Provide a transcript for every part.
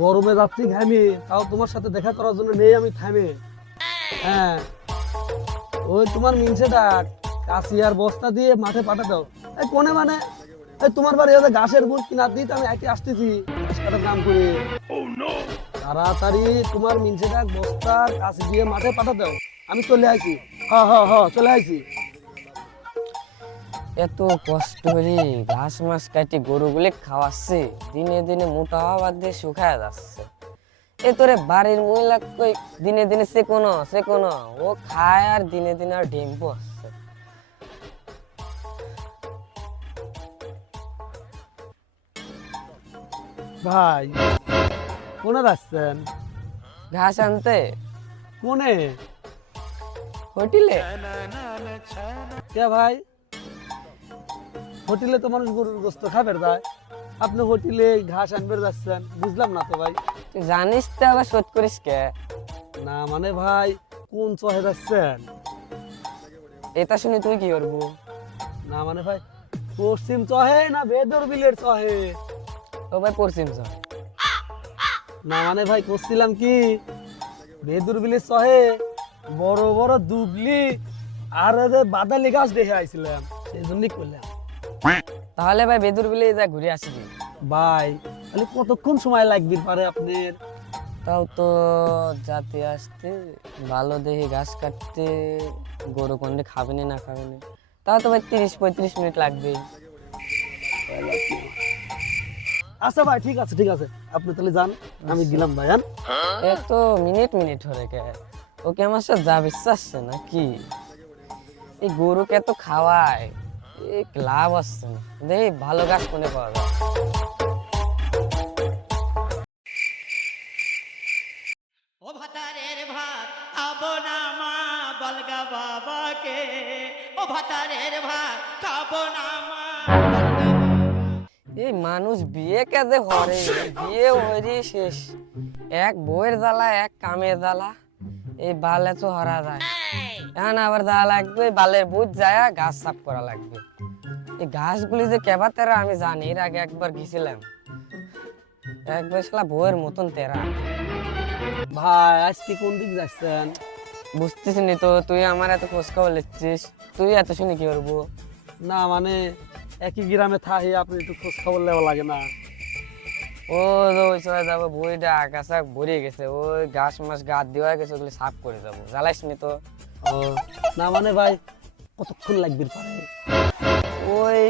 গরমে যাচ্ছি ঘামি, তাও তোমার সাথে দেখা করার জন্য নেই আমি থামে। হ্যাঁ। ওই তোমার মিনসে ডাক কাশিয়ার বস্তা দিয়ে মাঠে পাঠা দাও। এই কোনে মানে? এই তোমার বাড়ি ওদের ঘাসের বুট কিনা দিতে আমি একে আসতেছি। নাম করে। তাড়াতাড়ি তোমার মিনসে ডাক, বস্তা, কাশি দিয়ে মাঠে পাঠা দাও। আমি চলে আইছি। হ হ হ, চলে আইছি। এত কষ্ট করে ঘাস মাস কাটি গরুগুলি খাওয়াচ্ছে দিনে দিনে মোটা হওয়ার দিয়ে শুকায় যাচ্ছে। এ তোরে বাড়ির মহিলা কই দিনে দিনে সে কোনো সে কোনো ও খায় আর দিনে দিনে আর ডেম্পু আসছে। ভাই কোনে যাচ্ছেন ঘাস আনতে? কোনে? হোটেলে? কে ভাই? হোটেলে তো মানুষ গরুর গোস্ত খাবে আপনি হোটেলে ঘাস আনবে যাচ্ছেন বুঝলাম না তো ভাই। তুই জানিস তো আবার শোধ করিস কে? না মানে ভাই কোন চহে যাচ্ছেন? এটা শুনে তুই কি করব? না মানে ভাই পশ্চিম চহে না বেদর বিলের চহে? ও ভাই পশ্চিম চল না মানে ভাই করছিলাম কি? বেদুর বিলের চহে বড় বড় দুবলি আর বাদালি গাছ দেখে আইছিলাম সেই জন্যই করলাম। তাহলে ভাই বেদুর বিলে যা ঘুরে আসবি ভাই তাহলে কতক্ষণ সময় লাগবে পারে আপনার? তাও তো যাতে আসতে ভালো দেখে ঘাস কাটতে গরু কোনটা খাবে না খাবে না। তাও তো ভাই তিরিশ পঁয়ত্রিশ মিনিট লাগবে। আচ্ছা ভাই ঠিক আছে ঠিক আছে। আপনি তাহলে যান আমি গেলাম ভাই হ্যাঁ? এ তো মিনিট মিনিট হরে কে ওকে আমার সাথে যা বিশ্বাসছে না কি এই গরুকে তো খাওয়ায়। লাভ আসছে না। দেখি ভালো গাছ কোনে পাওয়া যায় ও ভাতারের ভাত খাব না মা বলগা বাবাকে। ও ভাতারের ভাত খাব না মা এই মানুষ বিয়ে কেদে হরে বিয়ে হরে শেষ। এক বইয়ের জ্বালা এক কামের জ্বালা। এই বালে তো হরা যায়। এখন আবার দেওয়া লাগবে বালের বুঝ যায় গাছ সাফ করা লাগবে। এই গাছগুলি যে কেবা তেরা আমি জানি এর আগে একবার গেছিলাম। একবার শালা বইয়ের মতন তেরা। ভাই আজকে কোন দিক যাচ্ছেন? বুঝতেছি নি তো তুই আমার এত খোঁজ খবর লিখছিস তুই এত শুনে কি করব? না মানে একই গ্রামে থাকি আপনি একটু খোঁজ খবর লেওয়া লাগে না। ও তো ওই সময় যাব বইটা আকাশা ভরে গেছে ওই গাছ মাছ গাছ দেওয়া গেছে ওগুলো সাফ করে যাব। জ্বালাইস নি তো। ও না মানে ভাই কতক্ষণ লাগবে পারে?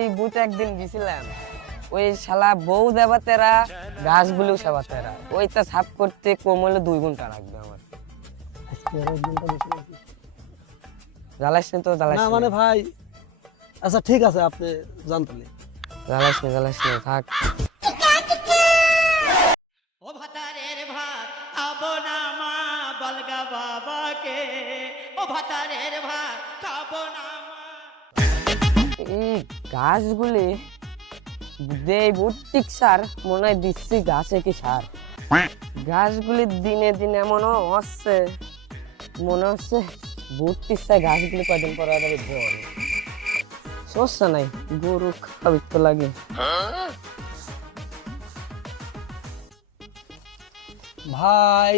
ওই বুথ একদিন গেছিলাম ওই শালা বউ দেবাতেরা গাছগুলো সেবাতেরা। ওইটা সাফ করতে কম হলে দুই ঘণ্টা লাগবে আমার। নি তো জ্বালাইস না মানে ভাই আচ্ছা ঠিক আছে আপনি জানতেন জ্বালাস নি জ্বালাস নি থাক। গাছগুলি দেই বুটিক সার মনে হয় দিচ্ছি গাছে কি সার? গাছগুলি দিনে দিনে এমন হচ্ছে মনে হচ্ছে বুটিক সার গাছগুলি কদিন পর যাবে সমস্যা নাই গরু খাবি তো লাগে। ভাই।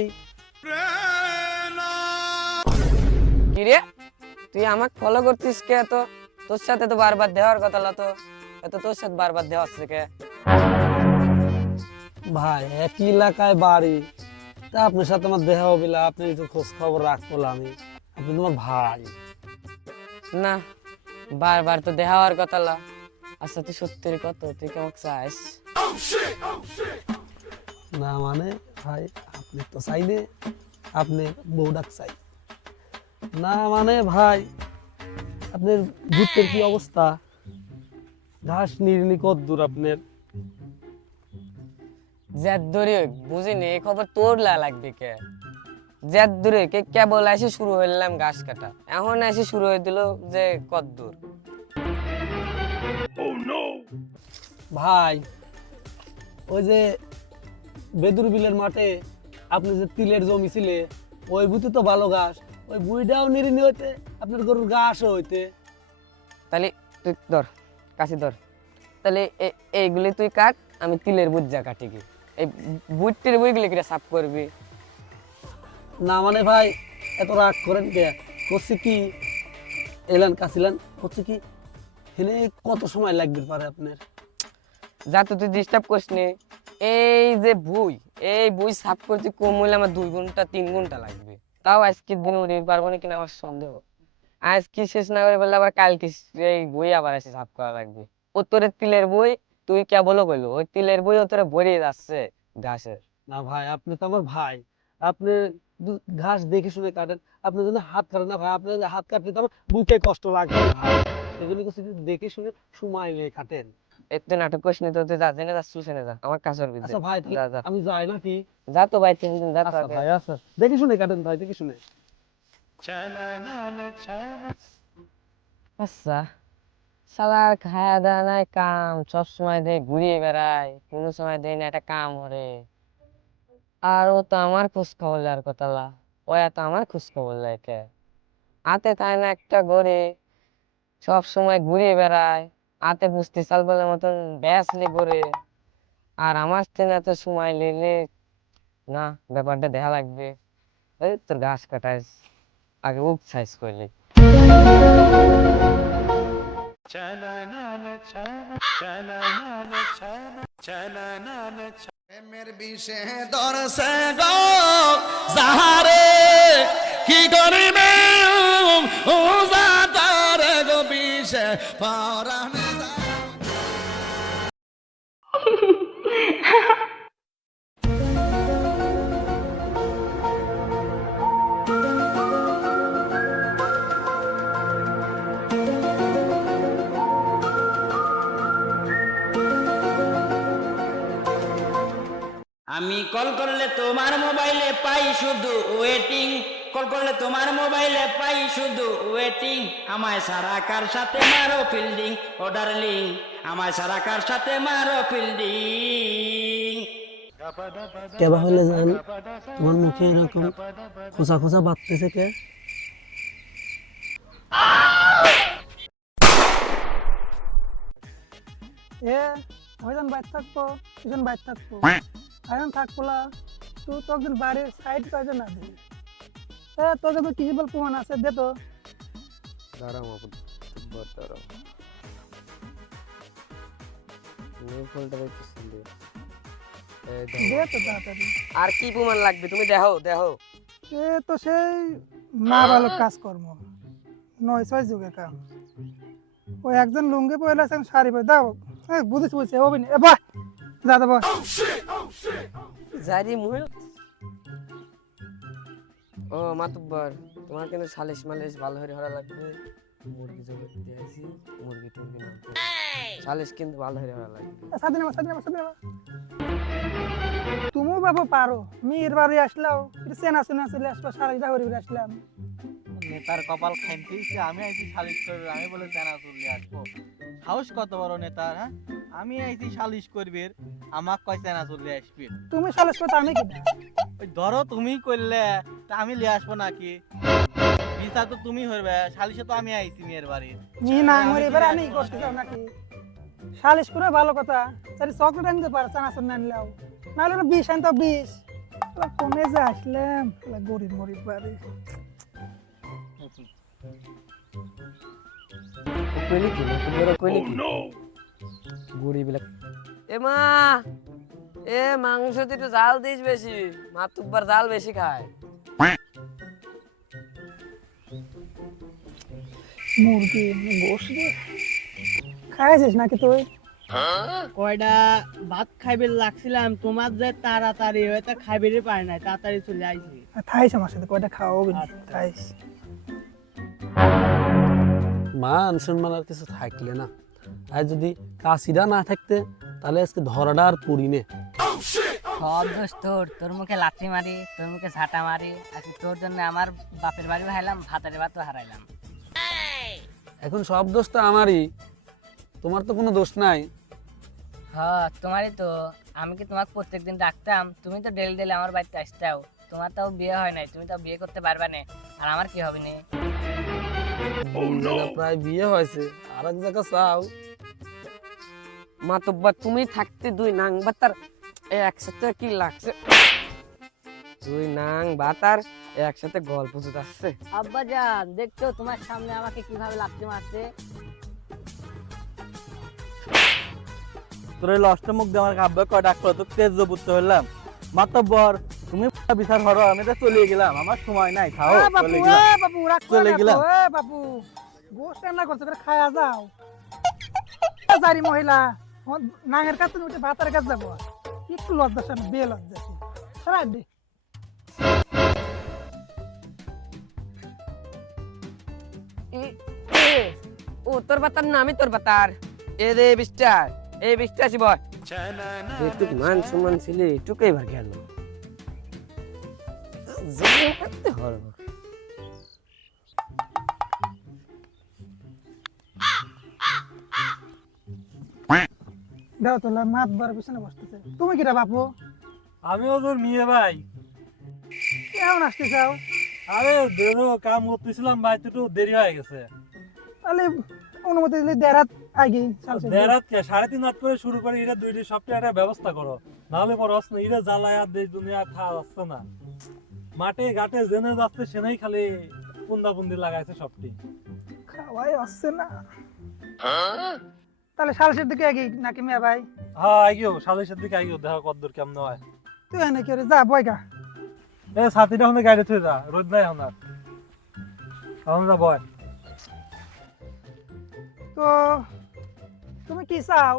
কি রে তুই আমাকে ফলো করতিস কে তো তোর সাথে তো বারবার দেওয়ার কথা তো। এত তোর সাথে বারবার দেওয়া হচ্ছে কে? ভাই একই এলাকায় বাড়ি। তা আপনার সাথে আমার দেখা হবে না, আপনি একটু খোঁজ খবর রাখব আমি। আপনি তোমার ভাই। না বারবার তো দেখা হওয়ার কথা লা আচ্ছা তুই সত্যি কত? তুই কেমন চাস? না মানে ভাই আপনি তো চাইলে আপনি বউ ডাক চাই। না মানে ভাই আপনার ভূতের কি অবস্থা? ঘাস নির্নি কত দূর আপনার। জেদ ধরে বুঝিনি এই খবর তোর লা লাগবে কে? জেদ দূরে কে কেবল এসে শুরু হইলাম ঘাস কাটা। এখন এসে শুরু হয়ে দিল যে কত দূর। ভাই ওই যে বেদুর বিলের মাঠে আপনি যে তিলের জমি ছিলে ওই বুতে তো ভালো ঘাস। ওই বুইটাও নিরিনি হইতে আপনার গরুর ঘাসও হইতে। তাহলে তুই ধর কাশি ধর। তাহলে এইগুলি তুই কাট আমি তিলের বুজ্জা কাটি কি। এই বুটটির বইগুলি কিরা সাফ করবি? না মানে ভাই এত রাগ করেন কে? করছি কি? এলান কাছিলেন করছি কি? হেনে কত সময় লাগবে পারে আপনার? যা তো তুই ডিস্টার্ব করিস নি। এই যে বই এই বই সাফ করতে কম হইলে আমার দুই ঘণ্টা তিন ঘণ্টা লাগবে। তাও আজকের দিন উড়ে পারব না কিনা আমার সন্দেহ। আজ কি শেষ না করে বললে আবার কালকে এই বই আবার এসে সাফ করা লাগবে। ও তোর তিলের বই, তুই কে বলো ওই তিলের বই ও তোরে ভরিয়ে যাচ্ছে ঘাসের। না ভাই, আপনি তো আমার ভাই। আপনি ঘাস দেখে শুনে কাটেন। আপনি যদি হাত কাটেন না ভাই, আপনি যদি হাত কাটলে তো আমার বুকে কষ্ট লাগবে ভাই। সেজন্য কিছু দেখে শুনে সময় নিয়ে কাটেন। এত নাটক করিস নি তো তুই যা জেনে যা শুনে যা আমার কাছের বিদ্যে আচ্ছা ভাই আমি যাই নাকি? যা তো ভাই তিন দিন যা তো আচ্ছা ভাই আচ্ছা। দেখে শুনে কাটেন ভাই দেখে শুনে। আচ্ছা। সালার খায়া দাওয়া নাই কাম সব সময় দেয় ঘুরিয়ে বেড়ায় কোনো সময় দেয় না একটা কাম হরে আর ও তো আমার খোঁজ খবর আর কথা লা। ও এত আমার খোঁজ খবর কে? হাতে তাই না একটা গড়ে সব সময় ঘুরিয়ে বেড়ায়। হাতে বুঝতে চাল বলে মতন ব্যাসলে করে আর আমার থেকে এত সময় নিলে না, ব্যাপারটা দেখা লাগবে। এই তোর ঘাস কাটাই আগে উপ সাইজ করলি প্রেমের বিষে গো কি করিবে? ও গো বিষে মোবাইলে পাই শুধু ওয়েটিং কল করলে তোমার মোবাইলে পাই শুধু ওয়েটিং আমায় সারা কার সাথে মারো ফিল্ডিং ও ডার্লিং আমায় সারা কার সাথে মারো ফিল্ডিং কেবা হলে জান তোমার মুখে এরকম খোসা খোসা বাঁধতেছে কে? এ যখন বাইর থাকব তুই বাইর থাকব। এখন থাকব তো একজন বাড়ির সাইড কয়জন না দিবি এ তোর কাছে কিছু বল প্রমাণ আছে দে তো। দাঁড়াও বর দাঁড়াও। নিউ ফোল্ডার দে। তো তাড়াতাড়ি। আর কি প্রমাণ লাগবে? তুমি দেখো দেখো। এ তো সেই না ভালো কাজকর্ম নয় ছয় যুগের কাম। ওই একজন লুঙ্গি পয়লা আছে শাড়ি পরে দাও। এ বুঝিস বুঝছে ও বিনি এ বাহ! যা দেবো জারি মুহে ও মাতুব্বর তোমার কিন্তু সালিশ মালিশ ভালো হয়ে হরা লাগবে। মুরগি জগৎ দিয়েছি মুরগি টুরগি না সালিশ কিন্তু ভালো হয়ে হরা লাগবে। স্বাধীন আমার স্বাধীন আমার তুমিও বাবা পারো মেয়ের বাড়ি আসলাও চেনা চেনা চলে আসলো শাড়িটা করে আসলাম। নেতার কপাল খাইতেইছে আমি আইছি সালিশ করবে আমি বলে তেনা তুললে আসব। সাহস কত বড় নেতার হ্যাঁ? আমি আইছি সালিশ করবে আমাক কয় তেনা তুললে আসবে। তুমি সালিশ করতে আমি কি ওই ধরো তুমি করলে তা আমি লিয়ে আসব নাকি? বিচার তো তুমি হইবে সালিশে তো আমি আইছি মেয়ের বাড়ি নি না আমার এবার আমি করতে চাও নাকি? সালিশ করে ভালো কথা তাহলে চকলেট আনতে পারে চানাচুর না আনলেও নাহলে বিষ আনতো বিষ। কমে যে আসলাম গরিব মরিব বাড়ি কইলি কি? মাতুব্বর কইলি কি? গুড়ি বিলাক এ মা এ মাংস তো একটু জাল দিস বেশি মাতুব্বার জাল বেশি খায়। মুরগি গোস রে খাইছিস নাকি তুই? কয়টা ভাত খাইবে লাগছিলাম তোমার যে তাড়াতাড়ি হয়তো খাইবে পায় নাই তাড়াতাড়ি চলে আইছি থাইস আমার সাথে কয়টা খাওয়াও থাইস মান সম্মান আর কিছু থাকলে না। আর যদি কাশিরা না থাকতে তাহলে আজকে ধরাটা আর করি নে। সব দোষ তোর। তোর মুখে লাথি মারি তোর মুখে ঝাঁটা মারি আজকে তোর জন্য আমার বাপের বাড়িও হারাইলাম ভাতের ভাতও হারাইলাম। এখন সব দোষ তো আমারই। তোমার তো কোনো দোষ নাই। হ্যাঁ তোমারই তো। আমি কি তোমাকে প্রত্যেকদিন ডাকতাম তুমি তো ডেলি ডেলি আমার বাড়িতে আসতাও। তোমার তাও বিয়ে হয় নাই তুমি তাও বিয়ে করতে পারবে না। আর আমার কি হবে না? প্রায় বিয়ে হয়েছে। আর এক জায়গা চাও মাতব্বর তুমি থাকতে দুই নাং বাতার একসাথে কি লাগছে? দুই নাং বাতার একসাথে গল্প আসছে আব্বা জান দেখছ তোমার সামনে আমাকে কীভাবে লাগতে মারছে? তোর এই অষ্টমুখ দিয়ে আমার কাব্য কয় ডাক্তার তো তেজ বুঝতে হলাম মাতব্বর তুমি বিচার হরো আমি তো চলে গেলাম আমার সময় নাই খাও চলে গেলাম। বাপু রাখ চলে গেলাম। এ বাপু। গোশ রান্না করতে করে খায়া যাও। জারি মহিলা নাঙের কাছে উঠে ভাতের কাছে যাব। একটু লজ্জা সামনে বে লজ্জা দে। এ, ও তোর বাতার না আমি তোর বাতার এ রে বিস্টার এই বিস্টার শিব মান সম্মান ছিল এটুকুই ভাগ গেল জীবন কাটতে হল দাও তোলা মাত বার পিছনে বসতেছে। তুমি কিরা বাপু? আমিও তোর মেয়ে ভাই। কেমন আসতে চাও? আরে কাম করতেছিলাম ভাই তো একটু দেরি হয়ে গেছে। তাহলে অনুমতি দিলে দেড়াত আগে চালছে দেড় রাত কে সাড়ে তিন রাত করে শুরু করে এটা দুইটি সপ্তাহে একটা ব্যবস্থা করো। নাহলে পর অস না এটা জ্বালায় আর দেশ দুনিয়া খাওয়া যাচ্ছে না। মাঠে ঘাটে জেনে যাচ্ছে সেনেই খালি পুন্দা পুন্দি লাগাইছে সবটি। খাওয়াই আসছে না। তাহলে সালসের দিকে আগে নাকি মিয়া ভাই? হ্যাঁ আইগো সালিশের দিকে আইগো দেখা কদ্দুর কেমন হয়। তুই এনে কি রে যা বয়গা এ ছাতিটা হলে গাড়ি থুই যা রোদ নাই হনার এখন যা বয়। তো তুমি কি চাও?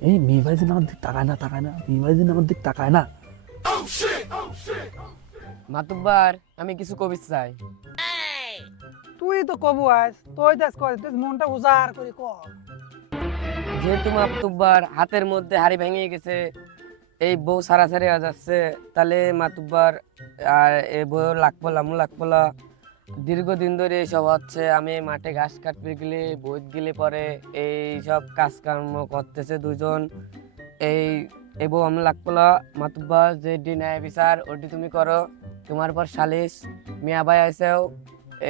এই মিভাই যেন আমার দিক তাকায় না তাকায় না মিভাই যেন আমার দিক তাকায় না। মাতুব্বার আমি কিছু কবি চাই। তুই তো কবু আস তুই দেশ কর তুই মনটা উজাড় করে কর যেহেতু মাতুব্বার হাতের মধ্যে হাড়ি ভেঙে গেছে এই বউ সারাসারি হয়ে যাচ্ছে তাহলে মাতুব্বার আর এই বউ লাকপলা মু লাকপলা দীর্ঘদিন ধরে এইসব হচ্ছে, আমি মাঠে ঘাস কাটতে গেলে, বইত গেলে পরে এই সব কাজকর্ম করতেছে দুজন। এই বউ আমি লাকপলা মাতুব্বার যে ডি ন্যায় বিচার ওটি তুমি করো। তোমার পর সালিশ। মিয়া ভাই আইসেও,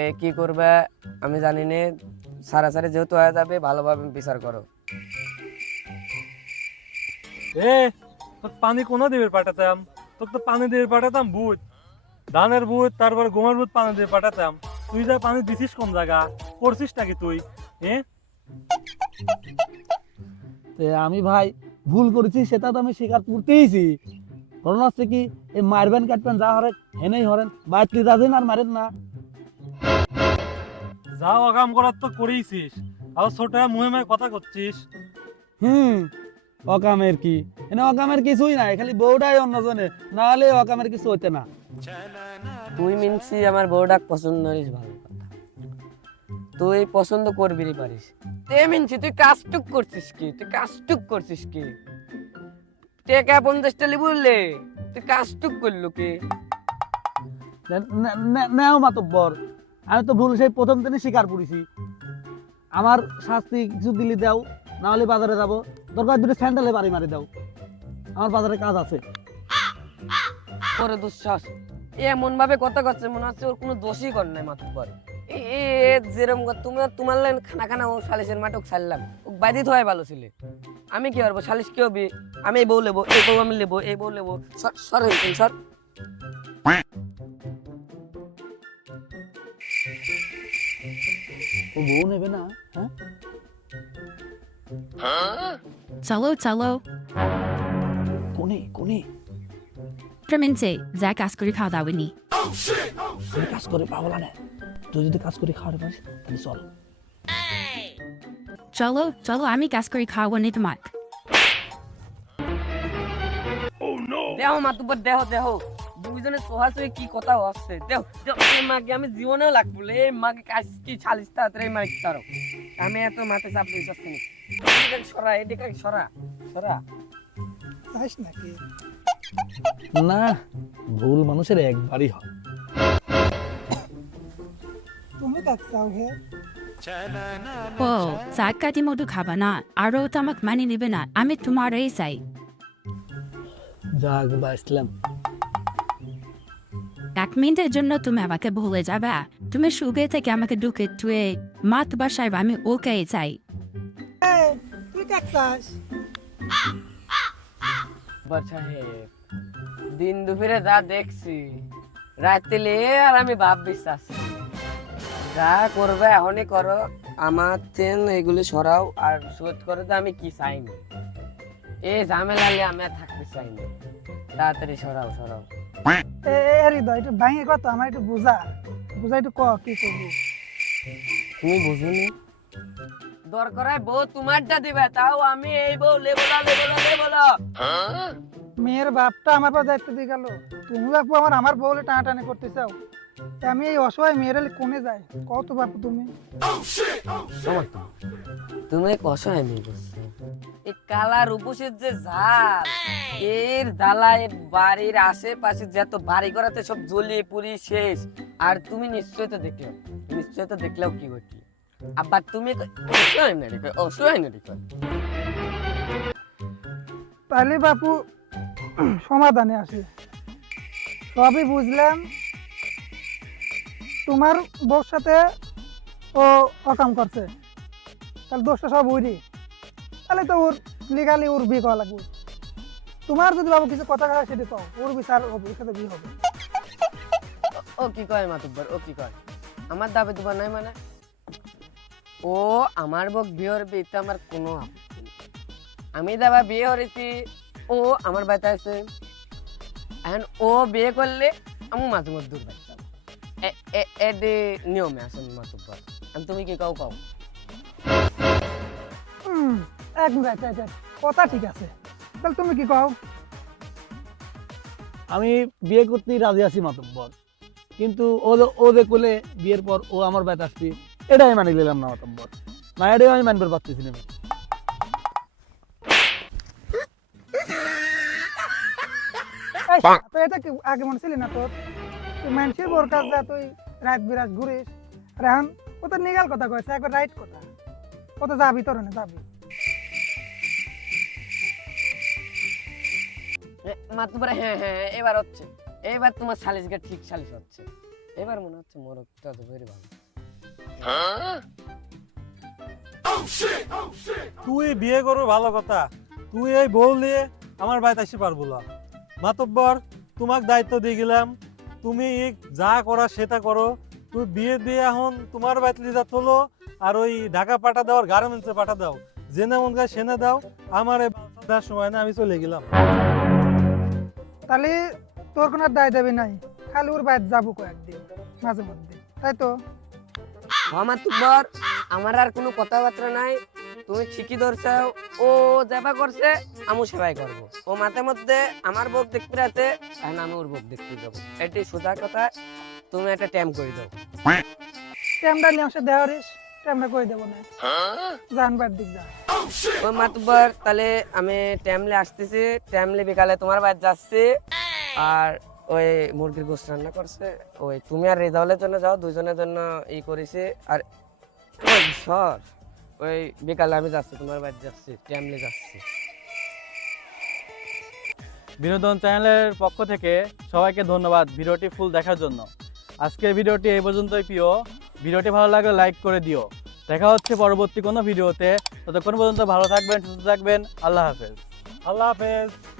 এ কি করবে আমি জানি না। সারাসারি যেহেতু হয়ে যাবে, ভালোভাবে বিচার করো। এ, তোর পানি কোনা দিবে পাঠাতাম? তোর তো পানি দিয়ে পাঠাতাম ভূত। ধানের ভূত তারপরে গমের ভূত পানি দিয়ে পাঠাতাম। তুই যা পানি দিছিস কোন জায়গা? করছিস নাকি তুই? তে আমি ভাই ভুল করেছি সেটা তো আমি স্বীকার করতেইছি ঘটনা হচ্ছে কি এই মারবেন কাটবেন যা হরেন হেনেই হরেন। বাইতলি যাবেন আর মারেন না। যা অকাম করার তো করেইছিস। আর ছোট মুহে মুহে কথা করছিস। হুম অকামের কি? এনে অকামের কিছুই নাই খালি বউটাই অন্যজনে নাহলে অকামের কিছু হইতে না। তুই মিনছি আমার বউডাক পছন্দ করিস ভালো কথা। তুই পছন্দ করবি রে পারিস। তে মিনছি, তুই কাজটুক করছিস কি? তুই কাজটুক করছিস কি? টেকা পঞ্চাশটা লি বললে, তুই কাজটুক করল কি? নেও মাতব্বর আমি তো ভুল, সেই প্রথম দিনই স্বীকার করেছি আমার শাস্তি কিছু দিলি দাও না হলে বাজারে যাব। দরকার দুটো স্যান্ডেলে বাড়ি মারি দাও। আমার বাজারে কাজ আছে। পরে দুঃশ্বাস এমন ভাবে কথা করছে মনে হচ্ছে ওর কোনো দোষই কর নাই মাত্র পর। এ যেরকম কর- তুমি তোমার লাইন খানা খানা ও সালিশের মাঠক ছাড়লাম। ও বাইদিত হয় ভালো ছিলে। আমি কি পারব সালিশ কি হবে? আমি এই বউ লেবো এই বউ আমি লেবো এই বউ লেবো। সর সর সর। ও বউ নেবে না হ্যাঁ? চলো চলো। কোনে কোনে? Premente, যা কাজ করে খাওয়া দাওয়া নি আমি কাজ করে পাগলা না? তুই যদি কাজ করে খাওয়াতে পারিস তাহলে চল। চলো চলো আমি কাজ করে খাওয়া নি তোমাক দেহ মাতুব্বর দেহ দেহ। দুইজনে সোহাসে কি কথা হচ্ছে দেহ এই মাকে আমি জীবনেও লাগবো এই মাকে কাজ কি ছালিস তাড়াতাড়ি এই মাকে তারো আমি এত মাথা চাপ দিতে সরা এদিকে সরা সরা। নাকি না ভুল মানুষের একবারই হয়। ও খাবা না আরও তামাক মানি নিবে না আমি তোমারই চাই। যাক বাঁচলাম এক মিনিটের জন্য তুমি আমাকে ভুলে যাবে। তুমি সুগে থেকে আমাকে ঢুকে তুই মাত বাসায় আমি ওকে চাই। এই, তুই চাস সাহেব। দিন দুপুরে যা দেখছি রাত্রিলে আর আমি ভাব বিশ্বাস যা করবে এখনই করো আমার চেন এগুলো সরাও আর শোধ করে তো আমি কি চাইনি। এ ঝামেলা আমি আর থাকতে চাইনি তাড়াতাড়ি সরাও সরাও। এ, হৃদয় একটু ভাঙে কত আমার একটু বুঝা। বুঝা একটু ক কি করবি? তুমি বুঝুনি? দরকার হয় বউ তোমারটা দিবে তাও আমি এই বউ লেবলা লেবলা লেবলা। মেয়ের বাপটা আমার পর দায়িত্ব দিয়ে গেল। তুমি বাপু আমার আমার বউলে টানাটানি করতে চাও। আমি এই অসহায় মেয়ের কোনে যাই? কত বাপু তুমি? তুমি কষা হয়নি এই কালা রূপসের যে ঝাল এর জ্বালায় বাড়ির আশেপাশে যত বাড়ি করাতে সব জ্বলিয়ে পুরি শেষ। আর তুমি নিশ্চয় তো দেখলে নিশ্চয় তো দেখলেও কি ঘটল আবার তুমি তাহলে বাপু সমাধানে আসি। সবই বুঝলাম। তোমার বউর সাথে ও অকাম করছে। তাহলে দোষটা সব ওরই। তাহলে তো ওর লিগালি ওর বিয়ে করা লাগবে। তোমার যদি বাবু কিছু কথা কথা সেটা কও ওর বিচার ওর সাথে বিয়ে হবে। ও কি কয় মাতুব্বর? ও কি কয়? আমার দাবি দুবার নাই মানে? ও আমার বক বিয়ে হরবে এতে আমার কোনো আমি দাবা বিয়ে হরেছি ও আমার বাড়িতে আছে। এখন ও বিয়ে করলে আমি মাঝে মধ্যে দূর বাচ্চা এডে নিয়মে আসেন মাতুব্বর আমি তুমি কি কাউ কাও? হুম এক মিনিট এক মিনিট। কথা ঠিক আছে। তাহলে তুমি কি কও? আমি বিয়ে করতেই রাজি আছি মাতব্বর। কিন্তু ও যে- কোলে বিয়ের পর ও আমার আসছি এটাই আমি মানি নিলাম না মাতব্বর না এটাই আমি মানবার পারতেছি না তো এটা কি আগে মনে ছিলি না তোর? তুই মানুষের বোর কাজ যা তুই রাত বিরাত ঘুরিস। আর এখন ও তো নিগাল কথা কয়েছে একবার রাইট কথা। ও তো যাবি তোর না যাবি। মাতুব্বর হ্যাঁ হ্যাঁ এবার হচ্ছে। এবার তোমার সালিশ গা ঠিক সালিশ হচ্ছে। এবার মনে হচ্ছে মোরগটা তো ভালো তুই বিয়ে করো ভালো কথা। তুই এই বউ নিয়ে আমার বাড়িতে আসতে পারব না। মাতব্বর, তোমাক দায়িত্ব দিয়ে গেলাম। তুমি যা করা সেটা করো। তুই বিয়ে দিয়ে এখন তোমার বাড়িতে লিজা তোলো আর ওই ঢাকা পাঠা দাও আর গার্মেন্টসে পাঠা দাও। জেনে মন গায়ে সেনে দাও, আমার এই দেওয়ার সময় না আমি চলে গেলাম। তাহলে তোর কোনো দায় দাবি নাই। খালি ওর বাইরে যাব কয়েকদিন, মাঝে মধ্যে। তাই তো? আমার তুব্বর আমার আর কোনো কথাবার্তা নাই। তুমি ঠিকই ধরছাও ও যেবা করছে আমি সেবাই করব। ও মাঝে মধ্যে আমার বক দেখতে রাতে এখন আমি ওর বক দেখতে যাব। এটি সোজা কথা। তুমি একটা ট্যাম করে দাও। টাইমটা নিয়ে আসে দেওয়ারিস টাইমটা করে দেবো না। জানবার দিক যা ও মাতুব্বর তাহলে আমি ট্যামলে আসতেছি। ট্যামলে বিকালে তোমার বাড়ি যাচ্ছি। আর ওই মুরগির গোস্ত রান্না করছে। ওই তুমি আর রেজাউলের জন্য যাও দুজনের জন্য ই করেছি। আর সর ওই বিকালে আমি যাচ্ছি তোমার বাড়ি যাচ্ছি ট্যামলে যাচ্ছি। বিনোদন চ্যানেলের পক্ষ থেকে সবাইকে ধন্যবাদ ভিডিওটি ফুল দেখার জন্য। আজকের ভিডিওটি এই পর্যন্তই প্রিয়। ভিডিওটি ভালো লাগলে লাইক করে দিও। দেখা হচ্ছে পরবর্তী কোনো ভিডিওতে। ততক্ষণ পর্যন্ত ভালো থাকবেন সুস্থ থাকবেন। আল্লাহ হাফেজ। আল্লাহ হাফেজ।